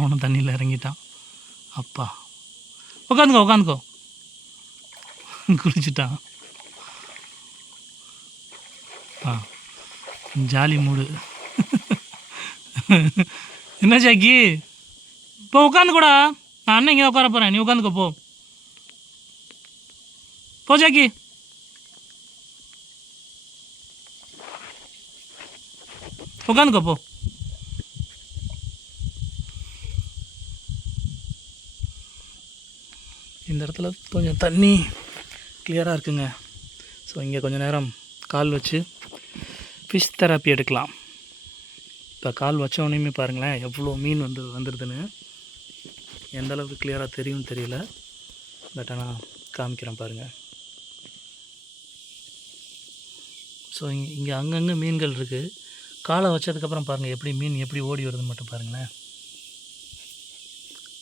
அவனும் தண்ணியில் இறங்கிட்டான். அப்பா உட்காந்துக்கோ குளிச்சுட்டான். ஜாலி மூடு. என்ன ஜாக்கி, இப்போ உட்காந்துக்கூடா. நான் அண்ணன் இங்கே உட்கார போகிறேன், நீ உட்காந்துக்கோ. போ ஜாக்கி. உட்காந்துக்கோ போ. இந்த இடத்துல கொஞ்சம் தண்ணி கிளியராக இருக்குங்க. ஸோ இங்கே கொஞ்சம் நேரம் கால் வச்சு ஃபிஷ் தெராப்பி எடுக்கலாம். இப்போ கால் வச்சோடனேயுமே பாருங்களேன் எவ்வளோ மீன் வந்துடுதுன்னு. எந்த அளவுக்கு கிளியராக தெரியும்னு தெரியல, பட் ஆனால் காமிக்கிறேன் பாருங்கள். ஸோ இங்கே அங்கங்கே மீன்கள் இருக்குது. காலை வச்சதுக்கப்புறம் பாருங்கள் எப்படி மீன் எப்படி ஓடி வருதுன்னு மட்டும் பாருங்களேன்.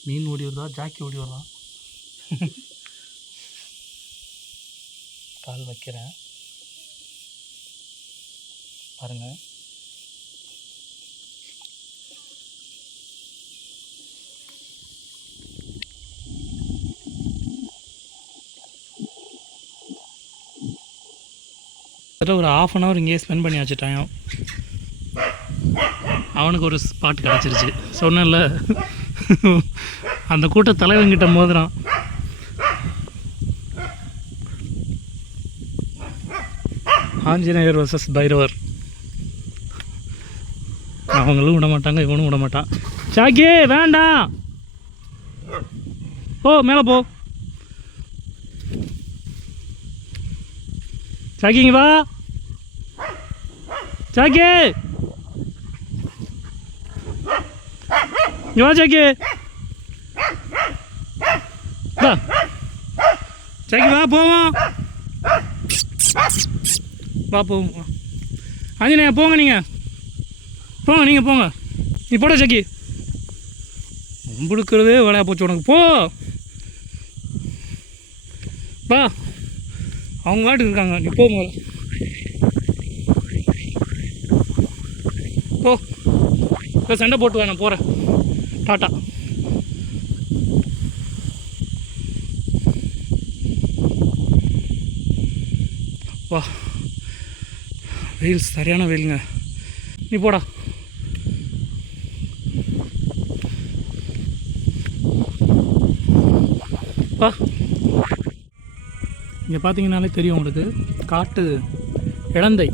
மீன் ஓடி வருதா, ஜாக்கி ஓடி வருதா? கால் வைக்கிறேன் பாருங்கள். ஒரு 1/2 hour இங்கேயே ஸ்பெண்ட் பண்ணி வச்சுட்டான். அவனுக்கு ஒரு ஸ்பாட் கிடச்சிருச்சு. சொன்னல அந்த கூட்ட தலைவங்கிட்ட மோதுறான். ஆஞ்சநேயர் வர்சஸ் பைரவர். அவங்களும் விட மாட்டாங்க, இவனும் விட மாட்டான். சாக்கி வேண்டாம், போ மேலே போ. சாக்கிங்க வா. சாக்கி வா. சாக்கி வா. சாக்கி வா போவோம். வா போவோம். ஆஞ்சநேயா போங்க, நீங்கள் போங்க. நீ போட சாக்கி. உம்புடுக்கிறதே வேலையாக போச்சு உனக்கு. போ வா. அவங்க வாட்டுக்கு இருக்காங்க, நீ போங்க. போ இப்போ சண்டை போட்டு வா, நான் போகிறேன். டாட்டா. வா, வெயில் சரியான வெயிலுங்க. நீ போடா. வா. இங்கே பார்த்தீங்கன்னாலே தெரியும் உங்களுக்கு, காட்டு இழந்தை.